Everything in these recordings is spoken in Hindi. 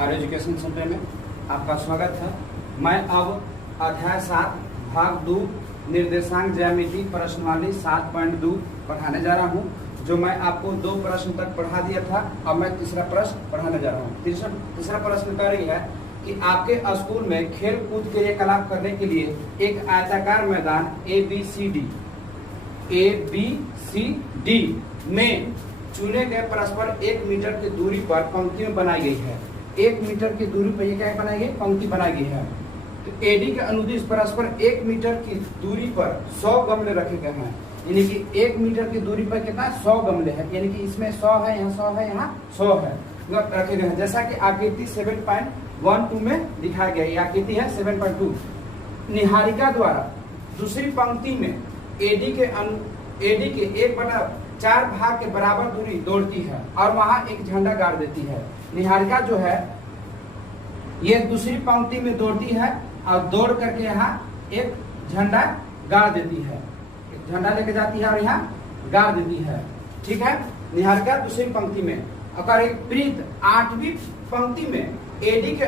आर्य एजुकेशन सेंटर में आपका स्वागत है। मैं अब अध्याय 7 भाग 2 निर्देशांक ज्यामिति प्रश्नावली 7.2 पढ़ाने जा रहा हूं, जो मैं आपको 2 प्रश्न तक पढ़ा दिया था। अब मैं तीसरा प्रश्न पढ़ाने जा रहा हूं। तीसरा प्रश्न कह रही है कि आपके स्कूल में खेल कूद के क्रियाकलाप करने के लिए एक आयताकार मैदान ए बी सी डी में चुने गए परस्पर 1 मीटर की दूरी पर पंक्ति में बनाई गई है। 1 मीटर की दूरी पर ये क्या बनाई गई? पंक्ति बनाई गई है। तो एडी के अनुदिश परस्पर 1 मीटर की दूरी पर 100 गमले रखे गए हैं। यानी कि 1 मीटर की दूरी पर कितना? 100 गमले हैं। यानी कि इसमें 100 है, यहाँ 100 है, यहाँ 100 है, रखे गए हैं। जैसा कि आकृति 7.12 में दिखाया गया है। आकृति है 7.2। निहारिका द्वारा दूसरी पंक्ति में एडी के 1/4 भाग के बराबर दूरी दौड़ती है और वहां एक झंडा गाड़ देती है। निहारिका जो है ये दूसरी पंक्ति में दौड़ती है और दौड़ करके यहाँ एक झंडा गाड़ देती है, एक झंडा लेके जाती है और यहाँ गाड़ देती है। ठीक है, निहारिका दूसरी पंक्ति में। अगर एक प्रीत 8वीं पंक्ति में एडी के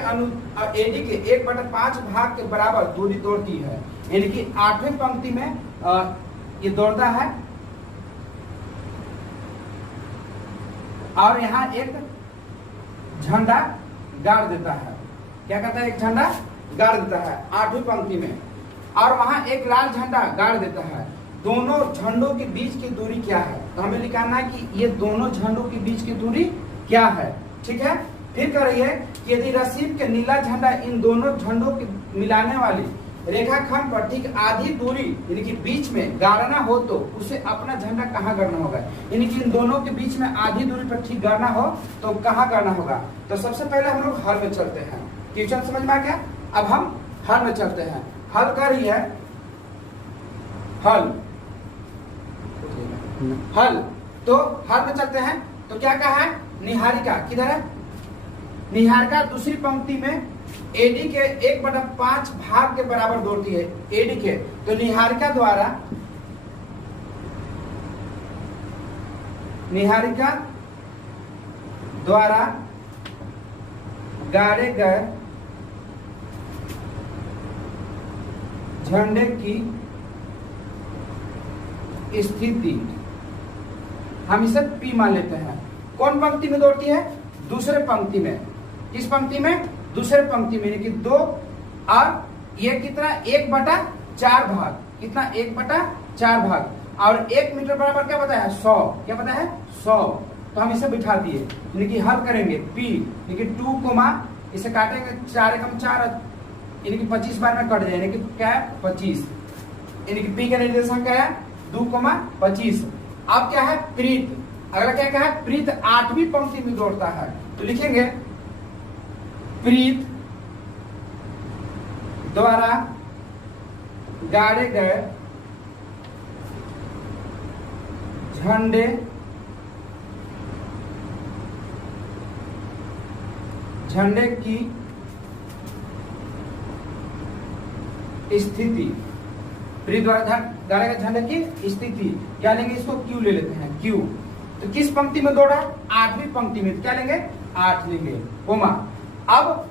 1/5 भाग के बराबर दूरी दौड़ती है। यानी कि 8वीं पंक्ति में ये दौड़ता है और यहाँ एक झंडा गाड़ देता है। क्या कहता है? एक झंडा गाड़ देता है 8वीं पंक्ति में, और वहां एक लाल झंडा गाड़ देता है। दोनों झंडों के बीच की दूरी क्या है? तो हमें निकालना है कि ये दोनों झंडों के बीच की दूरी क्या है। ठीक है, फिर कह रही है कि यदि रसीद के नीला झंडा इन दोनों झंडों के मिलाने वाली रेखाखंड पर ठीक आधी दूरी यानी कि बीच में गाड़ना हो तो उसे अपना झंडा कहाँ गाड़ना होगा? यानी कि इन दोनों के बीच में आधी दूरी पर ठीक गाड़ना हो तो कहाँ गाड़ना होगा? तो सबसे पहले हम लोग हल में चलते हैं। क्वेश्चन समझ में आ गया? अब हम हल में चलते हैं। हल कर रही है हल तो हल में चलते हैं। तो क्या कहा है? निहारिका किधर है? निहारिका दूसरी पंक्ति में एडी के 1/5 भाग के बराबर दौड़ती है। एडी के तो निहारिका द्वारा गाड़े गए झंडे की स्थिति हम इसे पी मान लेते हैं। कौन पंक्ति में दौड़ती है? दूसरे पंक्ति में। किस पंक्ति में? दूसरे पंक्ति में। यानी कि 2 और ये कितना? 1/4 भाग। कितना? 1/4 भाग। और 1 मीटर बराबर क्या बताया है? 100। क्या बताया है? 100। तो हम इसे बिठा दिए। यानी कि हल करेंगे पी यानी कि 2, इसे काटेंगे 4 एकम 4 यानी कि 25 बार में कट जाए। यानी कि क्या है? 25। यानी कि पी का निर्देशांक क्या है? 2,25। अब क्या है? प्रीत। अगला क्या है? प्रीत 8वीं पंक्ति में दौड़ता है। तो लिखेंगे प्रीत द्वारा गाड़े गए झंडे की स्थिति। प्रीत द्वारा गाड़े गए झंडे की स्थिति क्या लेंगे? इसको क्यू ले लेते हैं। क्यू तो किस पंक्ति में दौड़ा? 8वीं पंक्ति में। तो क्या लेंगे? 8 लेंगे, कोमा। अब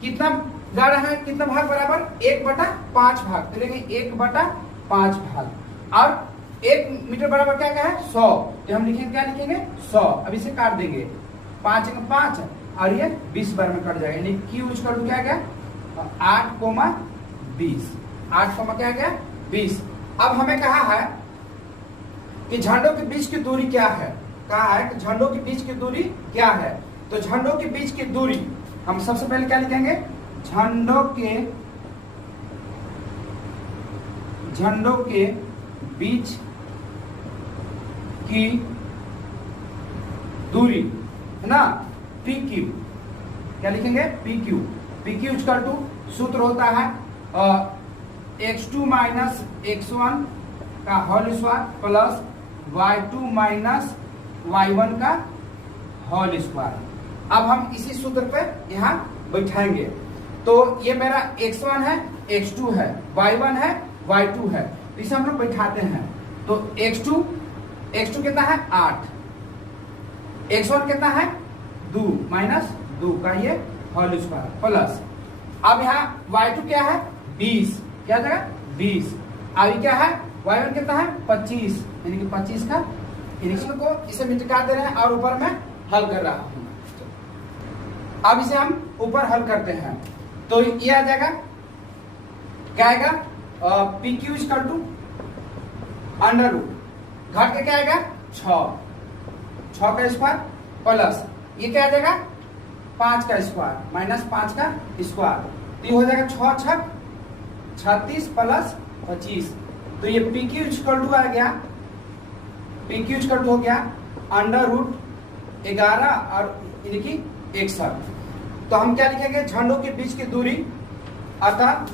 कितना गाड़ा है? कितना भाग बराबर? 1/5 भाग। तो लेंगे 1/5 भाग। और 1 मीटर बराबर क्या है? 100। तो हम लिखेंगे क्या? लिखेंगे 100। अब इसे काट देंगे 5 एकम 5 और ये 20 बार में कट जाएगा। यानी क्यू यूज कर क्या गया? 8,20। 8, क्या गया? 20। अब हमें कहा है कि झंडों के बीच की दूरी क्या है? कहा है कि झंडों के बीच की दूरी क्या है? तो झंडों के बीच की दूरी हम सबसे पहले क्या लिखेंगे? झंडों के बीच की दूरी है ना, पी क्यू। क्या लिखेंगे? P Q. P Q equal to सूत्र होता है x2 माइनस x1 का whole square plus y2 minus y1 का होल स्क्वायर। अब हम इसी सूत्र पे यहाँ बैठाएंगे। तो ये मेरा x1 है, x2 है, y1 है, y2 है। तो इसे हम लोग बैठाते हैं। तो x2 कितना है? 8। x1 कितना है? 2 माइनस 2 का ये होल स्क्वायर प्लस, अब यहाँ y2 क्या है 20, क्या जगह 20, अब क्या है y1 कितना है 25, यानी कि 25 का इनिशियल को इसे मिटा दे रहे हैं और ऊपर में हल कर रहा हूं। अब इसे हम ऊपर हल करते हैं तो ये आ जाएगा, क्या आएगा P Q equal to under root घट के क्या आएगा 6 का स्क्वायर प्लस ये क्या आ जाएगा 5 का स्क्वायर माइनस 5 का स्क्वायर, तो ये हो जाएगा 6 छक 36 प्लस 25, तो ये पी क्यू इक्वल टू आ गया, पी क्यू इक्वल टू हो गया अंडर रूट 11 और यानी कि 61। तो हम क्या लिखेंगे, झंडों के बीच की दूरी, अतः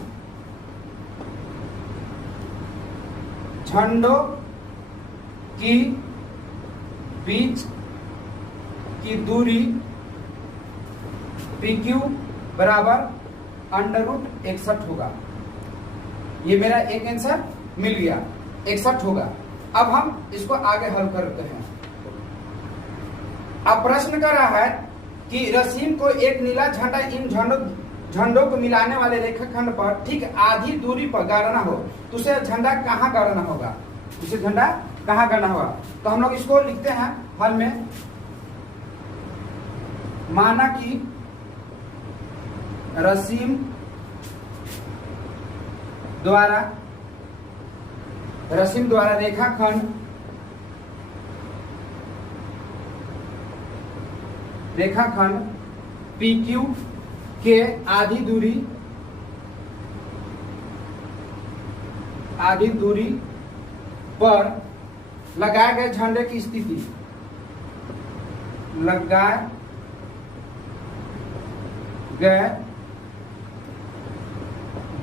झंडों की बीच की दूरी पी क्यू बराबर अंडर रूट 61 होगा। ये मेरा एक आंसर मिल गया, 61 होगा। अब हम इसको आगे हल करते हैं। अब प्रश्न कर रहा है कि रसीम को एक नीला झंडा इन झंडों को मिलाने वाले रेखाखंड पर ठीक आधी दूरी पर गाड़ना हो, तो उसे झंडा कहाँ गाड़ना होगा, उसे झंडा कहाँ गाड़ना होगा। तो हम लोग इसको लिखते हैं हल में, माना कि रसीम द्वारा रेखाखंड PQ के आधी दूरी पर लगाए गए झंडे की स्थिति, लगाए गए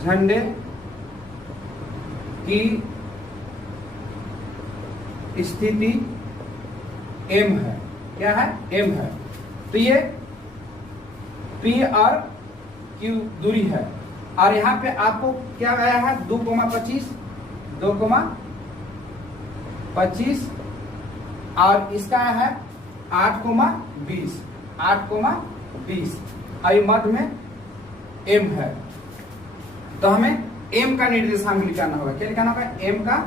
झंडे की स्थिति M है, क्या है M है। तो ये P और Q दूरी है, और यहाँ पे आपको क्या आया है 2,25 और इसका है 8,20 और मध्य में M है। तो हमें M का निर्देशांक निकालना होगा, क्या निकालना होगा M का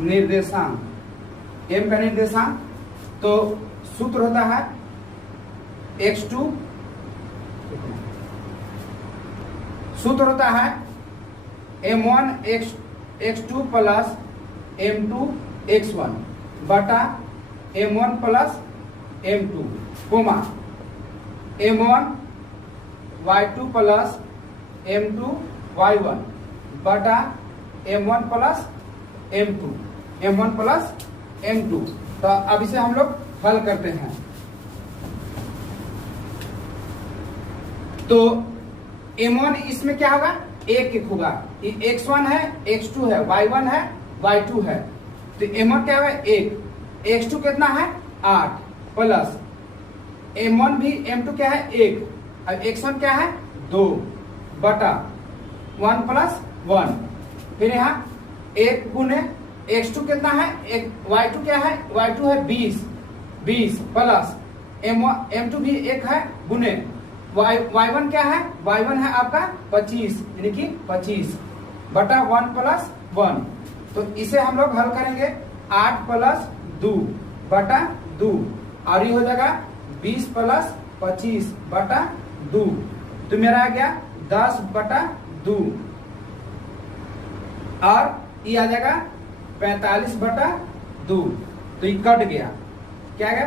निर्देशांक। तो सूत्र होता है x2, सूत्र होता है m1 x2 plus m2 x1 बटा m1 plus m2 coma m1 y2 plus m2 y1 बटा m1 प्लस m2। तो अब इसे हम लोग हल करते हैं। तो m1 इसमें क्या होगा, एक होगा, x1 है, x2 है, y1 है, y2 है। तो m1 क्या होगा 1, x2 कितना है 8 प्लस m1 भी m2 क्या है 1 और x1 क्या है 2 बटा 1 प्लस 1। फिर यहाँ 1 गुने x2 कितना है, y2 क्या है, y2 है 20 प्लस m2 भी 1 है गुने y1 क्या है, y1 है आपका 25 यानी कि 25 बटा 1 प्लस 1। तो इसे हम लोग हल करेंगे 8 प्लस 2 बटा 2 और ये हो जाएगा 20 प्लस 25 बटा 2, तो मेरा आ गया 10 बटा 2 और ये आ जाएगा 45 बटा 2। तो ये कट गया, क्या आ गया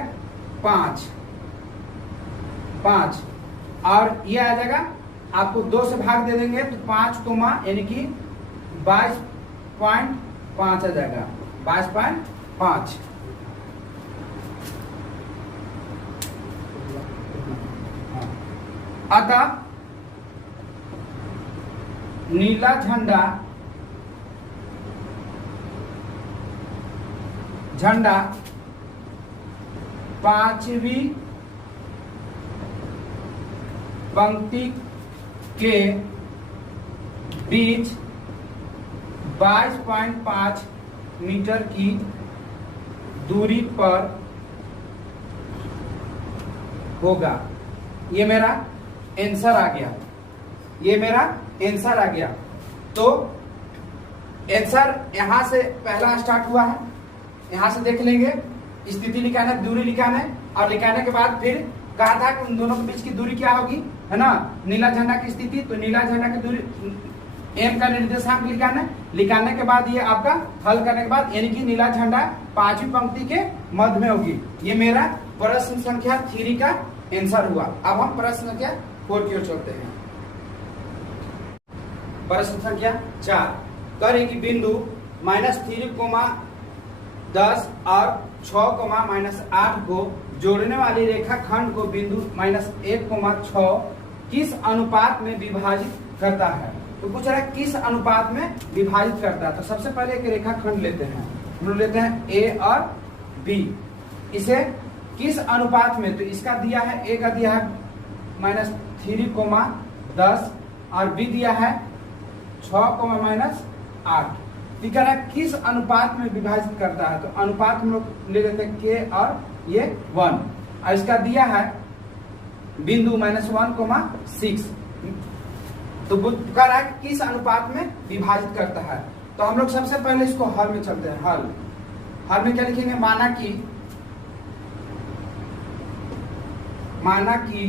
5 और ये आ जाएगा, आपको 2 से भाग दे देंगे तो 5 कोमा यानी कि 22.5 आ जाएगा, 22.5। अतः नीला झंडा 5वीं पंक्ति के बीच 22.5 मीटर की दूरी पर होगा। ये मेरा आंसर आ गया, ये मेरा आंसर आ गया। तो आंसर यहां से पहला स्टार्ट हुआ है, यहां से देख लेंगे, स्थिति लिखाना है, दूरी लिखाना है, और लिखाने के बाद फिर कहा था कि उन दोनों के बीच की दूरी क्या होगी, है ना, नीला झंडा की स्थिति, तो नीला झंडा की दूरी एम का निर्देशांक लिखाना है। लिखाने के बाद ये आपका हल करने के बाद यानी कि नीला झंडा पांचवी पंक्ति के मध्य में होगी। ये मेरा प्रश्न संख्या 3 का आंसर हुआ। अब हम प्रश्न संख्या 4 की ओर चलते हैं। प्रश्न संख्या 4 करें कि बिंदु -3,10 और 6,-8 को जोड़ने वाली रेखाखंड को बिंदु -1,6 किस अनुपात में विभाजित करता है। तो पूछ रहा है किस अनुपात में विभाजित करता है। तो सबसे पहले एक रेखाखंड लेते हैं, हम लोग लेते हैं ए और बी। इसे किस अनुपात में, तो इसका दिया है, ए का दिया है -3,10 और बी दिया है 6,-8। ठीक है, किस अनुपात में विभाजित करता है। तो अनुपात हम लोग ले लेते हैं के और ये 1, और इसका दिया है बिंदु -1,6। तो कह रहा है कि किस अनुपात में विभाजित करता है। तो हम लोग सबसे पहले इसको हल में चलते हैं। हल में क्या लिखेंगे, माना कि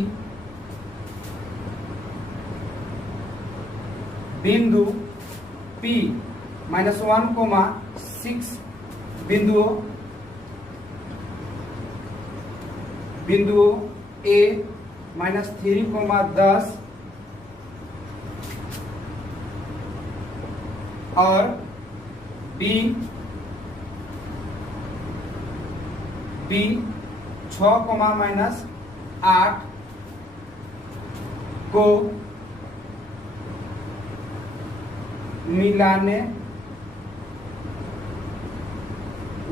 बिंदु P -1,6 बिंदुओं A -3,10 और B 6,-8 को मिलाने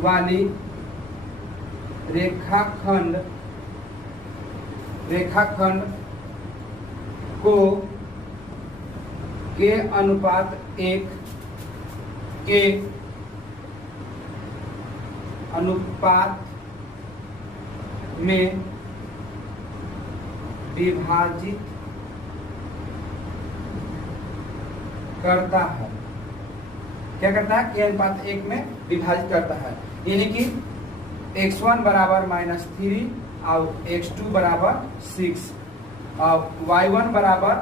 वाली रेखाखंड को के अनुपात 1 के अनुपात में विभाजित करता है। क्या करता है, के अनुपात 1 में विभाजित करता है। यानी कि x1 बराबर -3 और x2 बराबर 6 और y1 बराबर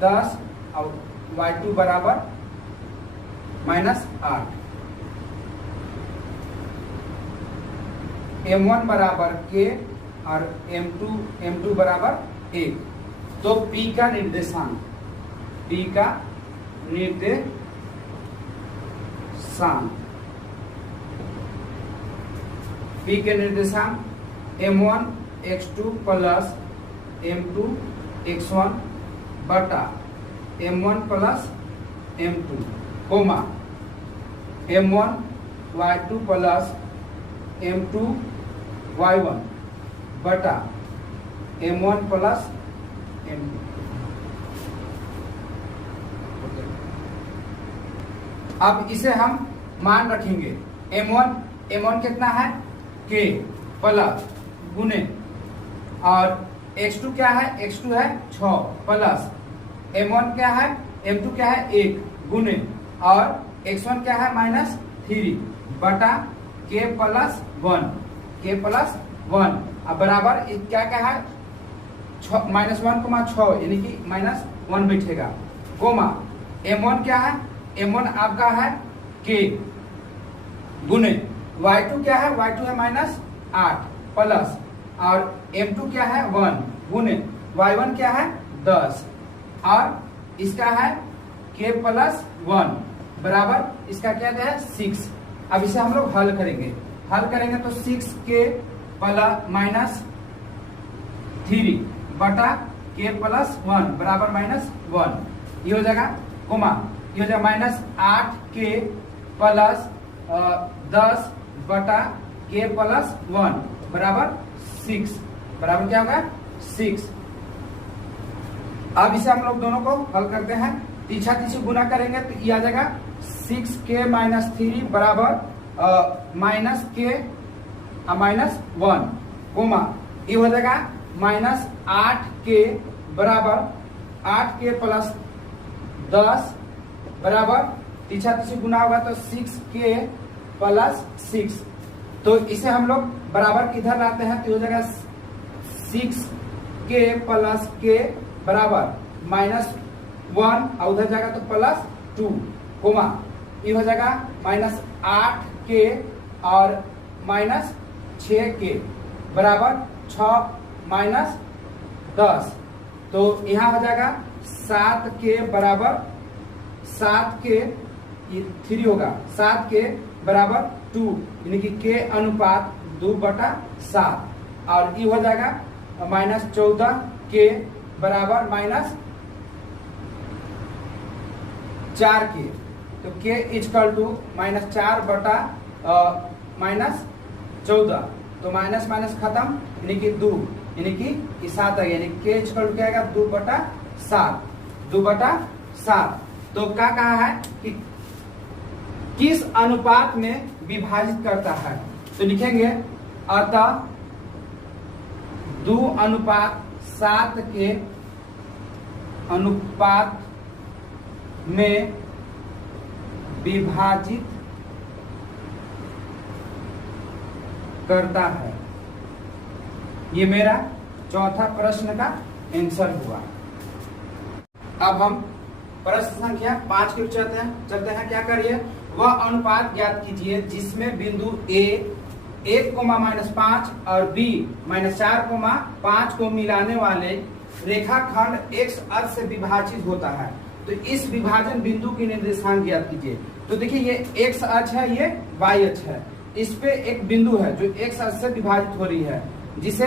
10 और y2 बराबर -8। m1 बराबर k और m2 बराबर 1। तो p का निर्देशांक P के निर्देशांक m1 x2 plus m2 x1 बटा m1 plus m2 coma m1 y2 plus m2 y1 बटा m1 प्लस m2। अब इसे हम मान रखेंगे, m1 कितना है, k प्लस गुने, और x2 क्या है, x2 है 6 प्लस m1 क्या है, m2 क्या है 1 गुने, और x1 क्या है -3 बटा k प्लस 1 अब बराबर क्या है -1,6 यानी कि -1 बैठेगा, कोमा m1 क्या है, m1 आपका है k गुने y2 क्या है, y2 है -8 प्लस, और m2 क्या है 1 गुने y1 क्या है 10 और इसका है k प्लस 1 बराबर इसका क्या है 6। अब इसे हम लोग हल करेंगे तो 6k प्लस -3 बटा k प्लस 1 बराबर -1 ये हो जाएगा, कोमा ये हो जाएगा -8k प्लस 10 बटा k प्लस 1 बराबर 6 बराबर क्या होगा 6। अब इसे हम लोग दोनों को हल करते हैं, तीसरा गुना करेंगे तो ये आ जाएगा 6k - 3 बराबर -k -1 कोमा ये हो जाएगा माइनस 8 के बराबर 8 के प्लस 10 बराबर तीसरा गुना होगा तो 6 के प्लस 6। तो इसे हम लोग बराबर किधर लाते हैं तो हो जाएगा 6 के प्लस के बराबर -1 और उधर जाएगा तो +2 कोमा ये हो जाएगा -8 के और -6 के बराबर 6 - 10। तो यहाँ हो जाएगा 7 के बराबर 7 के ये 3 होगा 7 के बराबर 2 यानी कि के अनुपात 2/7 और ये हो जाएगा -14 के बराबर -4 के। तो के इक्वल टू -4 बटा -14 तो माइनस माइनस खत्म यानी कि 2 यानी कि 7 आ गया यानी के इक्वल टू क्या आएगा 2/7 2/7। तो क्या कहा है कि किस अनुपात में विभाजित करता है तो लिखेंगे अतः 2:7 के अनुपात में विभाजित करता है। ये मेरा चौथा प्रश्न का आंसर हुआ। अब हम प्रश्न संख्या 5 की ओर चलते हैं। क्या करिए वह अनुपात ज्ञात कीजिए जिसमें बिंदु A 1,-5 और B -4,5 को मिलाने वाले रेखाखंड x अक्ष से विभाजित होता है। तो इस विभाजन बिंदु की निर्देशांक ज्ञात कीजिए। तो देखिए ये x अक्ष है ये y अक्ष है। इस पे एक बिंदु है जो x अक्ष से विभाजित हो रही है जिसे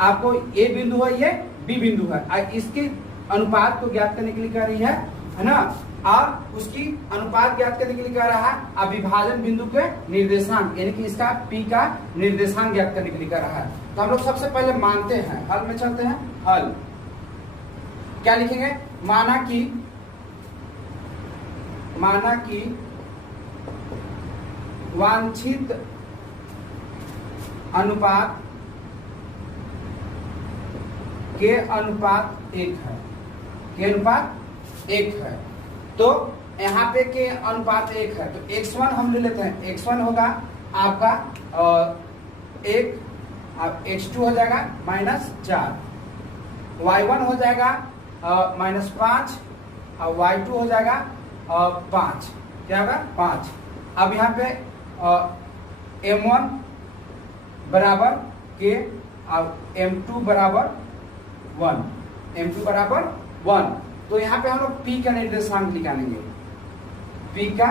आपको A बिंदु है ये B बिंदु है। इसके अनुपात को ज्ञात करने के लिए कह रही है ना और उसकी अनुपात ज्ञात करने के लिए कह रहा है अब विभाजन बिंदु के निर्देशांक यानी कि इसका P का निर्देशांक ज्ञात करने के लिए कह रहा है। तो हम लोग सबसे पहले मानते हैं हल में चलते हैं। हल क्या लिखेंगे माना कि वांछित अनुपात के अनुपात 1 है के अनुपात 1 है। तो यहाँ पे के अनुपात 1 है तो x1 हम ले लेते हैं। x1 होगा आपका 1 अब x2 हो जाएगा -4 y1 हो जाएगा -5 और y2 हो जाएगा 5 क्या होगा 5। अब यहाँ पे m1 बराबर के और m2 बराबर 1 तो यहाँ पे हम लोग P का निर्देशांक निकालेंगे। P का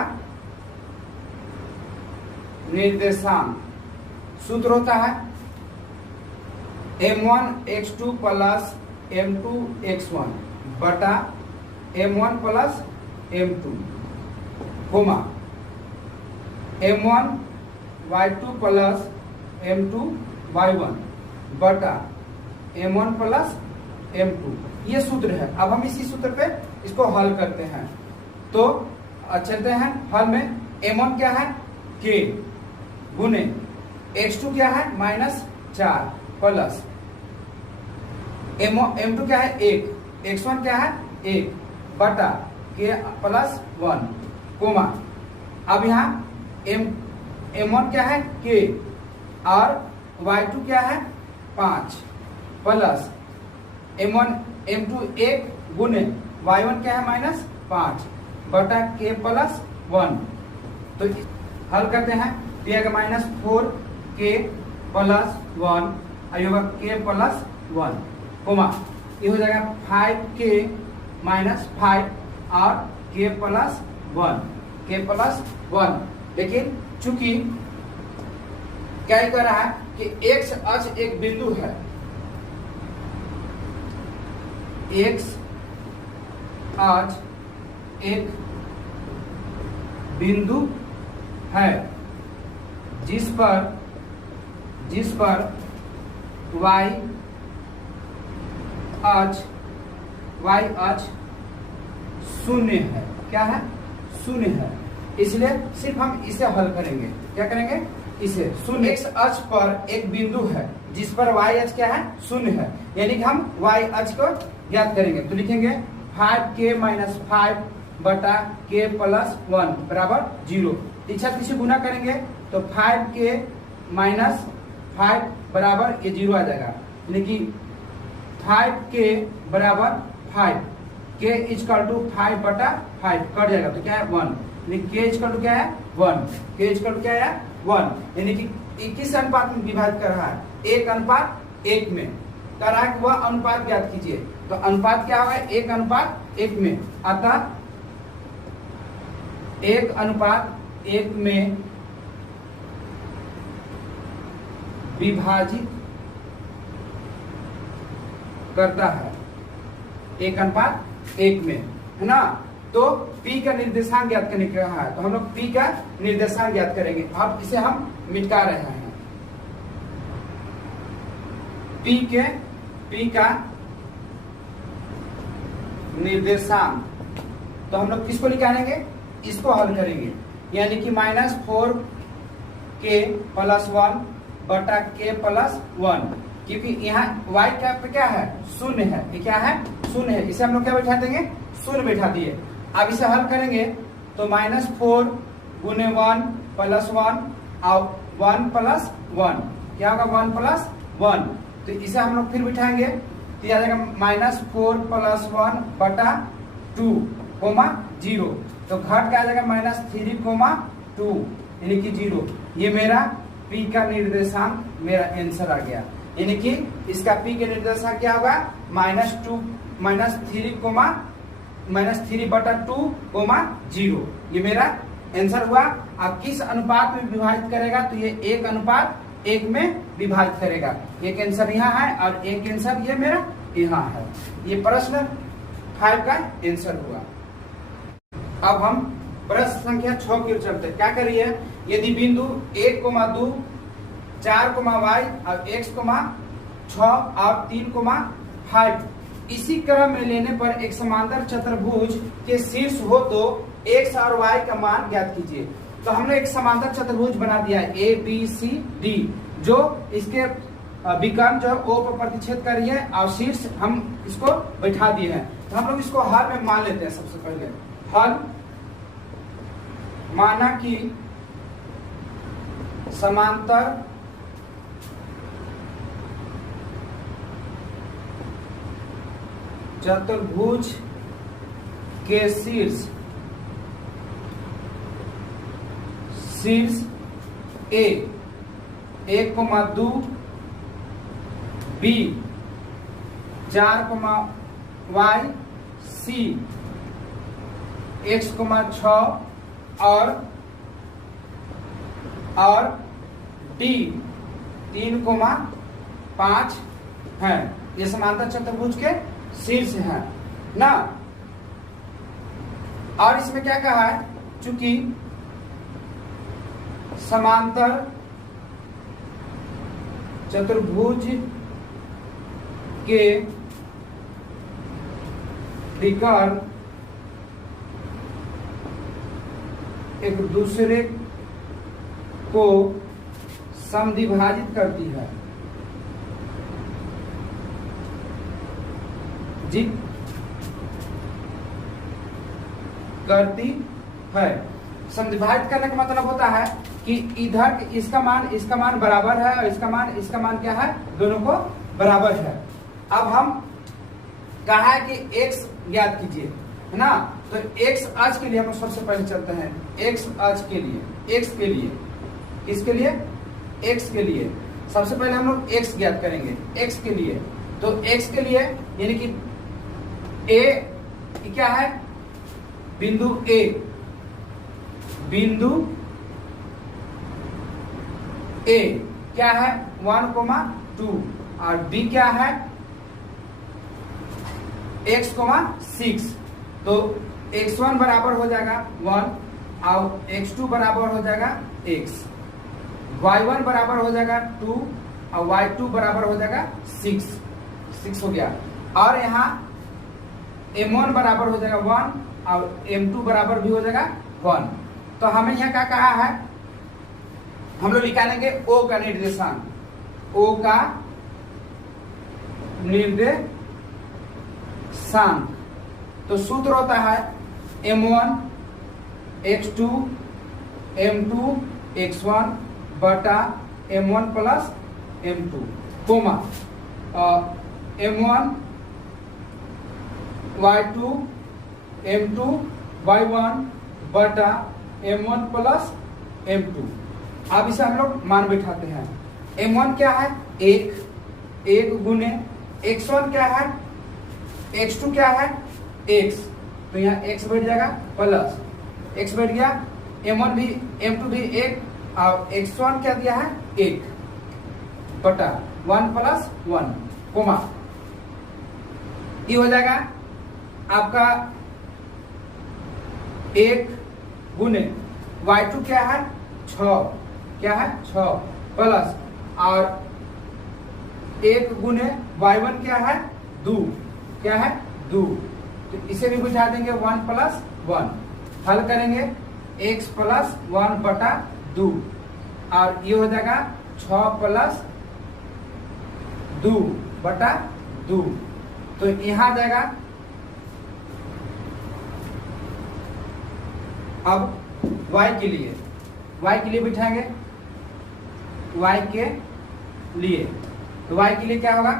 निर्देशांक सूत्र होता है m1x2 प्लस m2x1 बटा m1 plus m2 coma m1 y2 plus m2 y1 बटा m1 प्लस m2 ये सूत्र है। अब हम इसी सूत्र पे इसको हल करते हैं। तो चलते हैं हल में m1 क्या है k गुने x2 क्या है -4 प्लस m2 क्या है 1 x1 क्या है 1 बटा k प्लस 1 कोमा अब यहाँ m1 क्या है k और y2 क्या है 5 प्लस m2 1 गुने y1 क्या है -5 बटा k प्लस 1। तो हल करते हैं -4 k प्लस 1 होगा k प्लस 1 कोमा ये हो जाएगा 5k -5 और k प्लस 1। लेकिन चूंकि क्या कर रहा है कि x अक्ष एक बिंदु है x अक्ष एक बिंदु है जिस पर y अक्ष 0 है। क्या है 0 है इसलिए सिर्फ हम इसे हल करेंगे। क्या करेंगे? इसे शून्य। एक्स अक्ष पर एक बिंदु है जिस पर वाई अक्ष क्या है? शून्य है, यानी कि हम वाई अक्ष को ज्ञात करेंगे। तो लिखेंगे 5k - 5 बटा k + 1 बराबर 0। इच्छा किसी गुना करेंगे तो 5k - 5 बराबर ये 0 आ जाएगा, यानी कि 5k बराबर 5, k = 5 बटा 5 कट जाएगा तो क्या है? 1। k = क्या है? 1। k = क्या है? 1, यानी कि किस अनुपात में विभाजित कर रहा है? 1:1 में कर रहा है। वह अनुपात ज्ञात कीजिए। तो अनुपात क्या होगा? 1:1 में। अतः 1:1 में विभाजित करता है 1:1 में, है ना। तो P का निर्देशांक ज्ञात करने का कहा है, तो हम लोग P का निर्देशांक ज्ञात करेंगे। अब इसे हम मिटा रहे हैं। P का निर्देशांक, तो हम लोग किसको निकालेंगे? इसको हल करेंगे, यानी कि -4k + 1 बटा k + 1, क्योंकि यहाँ y का पे क्या है? शून्य है। ये क्या है? शून्य है। इसे हम लोग क्या बैठा देंगे? शून्य बैठा दिए। अब इसे हल करेंगे तो -4 × 1 + 1 और 1 + 1 क्या होगा? 1 + 1। तो इसे हम लोग फिर बिठाएंगे तो यह आ जाएगा -4 + 1 बटा 2, 0। तो घट का आ जाएगा -3, 2, यानी कि 0। ये मेरा P का निर्देशांक, मेरा आंसर आ गया। यानी कि इसका P के निर्देशांक क्या होगा? -3 बटा 2, 0। ये मेरा आंसर हुआ। अब किस अनुपात में विभाजित करेगा? तो ये 1:1 में विभाजित करेगा। एक आंसर यहाँ है और एक आंसर ये मेरा यहाँ है। ये प्रश्न 5 का आंसर हुआ। अब हम प्रश्न संख्या 6 की ओर चलते हैं। क्या करिए? यदि बिंदु 1, 2, 4, y और x, 6 और 3, 5 इसी क्रम में लेने पर एक समांतर चतुर्भुज के शीर्ष हो तो x और y का मान ज्ञात कीजिए। तो हमने एक समांतर चतुर्भुज बना दिया है ABCD, जो इसके विकर्ण जो है O पर प्रतिच्छेद कर रही है और शीर्ष हम इसको बैठा दिए हैं। तो हम लोग इसको हल में मान लेते हैं। सबसे पहले हल माना कि समांतर चतुर्भुज के शीर्ष A 1, 2, B 4, y C x, 6 और D 3, 5 है। ये समांतर चतुर्भुज के शीर्ष है ना। और इसमें क्या कहा है? चूंकि समांतर चतुर्भुज के विकर्ण एक दूसरे को समद्विभाजित करती है, करती है। समद्विभाजित करने का मतलब होता है कि इधर इसका मान बराबर है और इसका मान क्या है? दोनों को बराबर है। अब हम कहा है कि x ज्ञात कीजिए, है ना। तो x अक्ष के लिए हम सबसे पहले चलते हैं। x अक्ष के लिए, x के लिए, किसके लिए? x के लिए सबसे पहले हम लोग x ज्ञात करेंगे। x के लिए, तो x के लिए यानी कि a क्या है? बिंदु A, बिंदु A क्या है? 1, 2 और B क्या है? x, 6। तो x1 बराबर हो जाएगा 1 और x2 बराबर हो जाएगा x, y1 बराबर हो जाएगा 2 और y2 बराबर हो जाएगा 6 हो गया। और यहाँ m1 बराबर हो जाएगा 1 और m2 बराबर भी हो जाएगा 1। तो हमें यहाँ क्या कहा है, हम लोग निकालेंगे ओ का निर्देशांक, ओ का निर्देशांक। तो सूत्र होता है m1 x2 m2 x1 बटा m1 plus m2 coma m1 y2 m2 y1 बटा m1 प्लस m2। अब इसे हम लोग मान बैठाते हैं। m1 क्या है, एक गुने x1 क्या है, x2 क्या है, x, तो यहाँ x बैठ जाएगा प्लस x बैठ गया, m1 भी m2 भी 1 और x1 क्या दिया है 1 बटा 1 प्लस 1 कोमा ये हो जाएगा आपका 1 गुने y2 क्या है 6 प्लस और 1 गुने y1 क्या है 2 तो इसे भी बुझा देंगे 1 प्लस 1, हल करेंगे x प्लस 1 बटा 2 और ये हो जाएगा 6 प्लस 2 बटा 2। तो यहां आ जाएगा अब y के लिए बिठाएंगे y के लिए, तो y के लिए क्या होगा,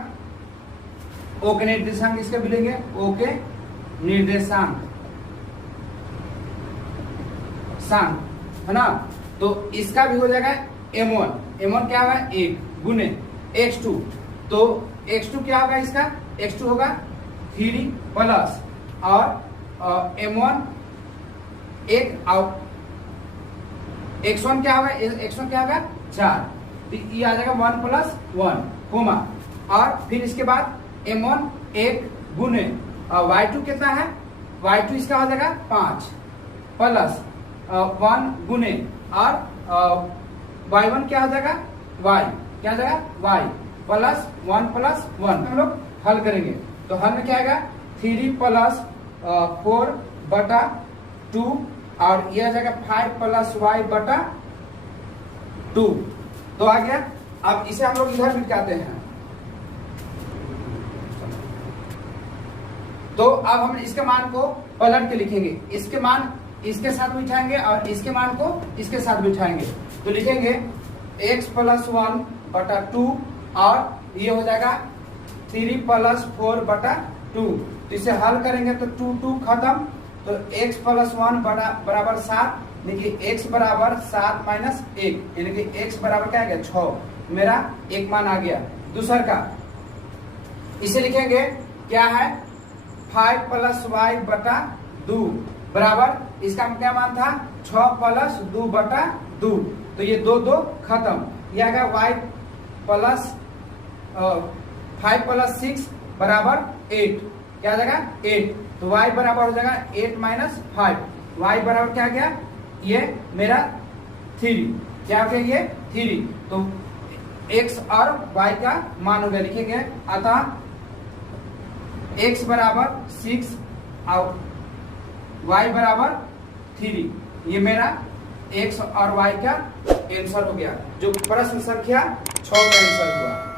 o के निर्देशांक इसके मिलेंगे, o के निर्देशांक है ना। तो इसका भी हो जाएगा m1 क्या होगा 1 गुने x2, तो x2 क्या होगा, इसका x2 होगा 3 प्लस और m1 1 और x1 क्या होगा 4, तो ये आ जाएगा 1 प्लस 1 कोमा और फिर इसके बाद m1 1 गुने y2 कितना है, y2 इसका हो जाएगा 5 प्लस 1 गुने और y1 क्या हो जाएगा y प्लस 1 प्लस 1 हम लोग हल करेंगे। तो हल में क्या आएगा 3 प्लस 4 बटा 2 और यह आ जाएगा 5 प्लस y बटा 2। तो आ गया। अब इसे हम लोग इधर मिटाते हैं। तो अब हम इसके मान को पलट के लिखेंगे, इसके मान इसके साथ बिठाएंगे और इसके मान को इसके साथ बिठाएंगे। तो लिखेंगे x प्लस 1 बटा 2 और ये हो जाएगा 3 प्लस 4 बटा 2। तो इसे हल करेंगे तो 2 खत्म, तो x प्लस 1 बराबर 7, देखिए x बराबर 7 माइनस 1 यानी कि x बराबर क्या आ गया 6, मेरा एक मान आ गया। दूसर का इसे लिखेंगे क्या है 5 प्लस y बटा 2 बराबर इसका क्या मान था 6 प्लस 2 बटा 2। तो ये 2 खत्म, ये आएगा y प्लस 5 प्लस 6 बराबर 8, क्या आ जाएगा 8। तो y बराबर हो जाएगा 8 माइनस 5, y बराबर क्या आ गया ये मेरा 3, क्या हो गया ये 3। तो x और y का मान हो गया, लिखेंगे अतः x बराबर 6 और y बराबर 3, ये मेरा x और y का आंसर हो गया, जो प्रश्न संख्या 6 का आंसर हुआ।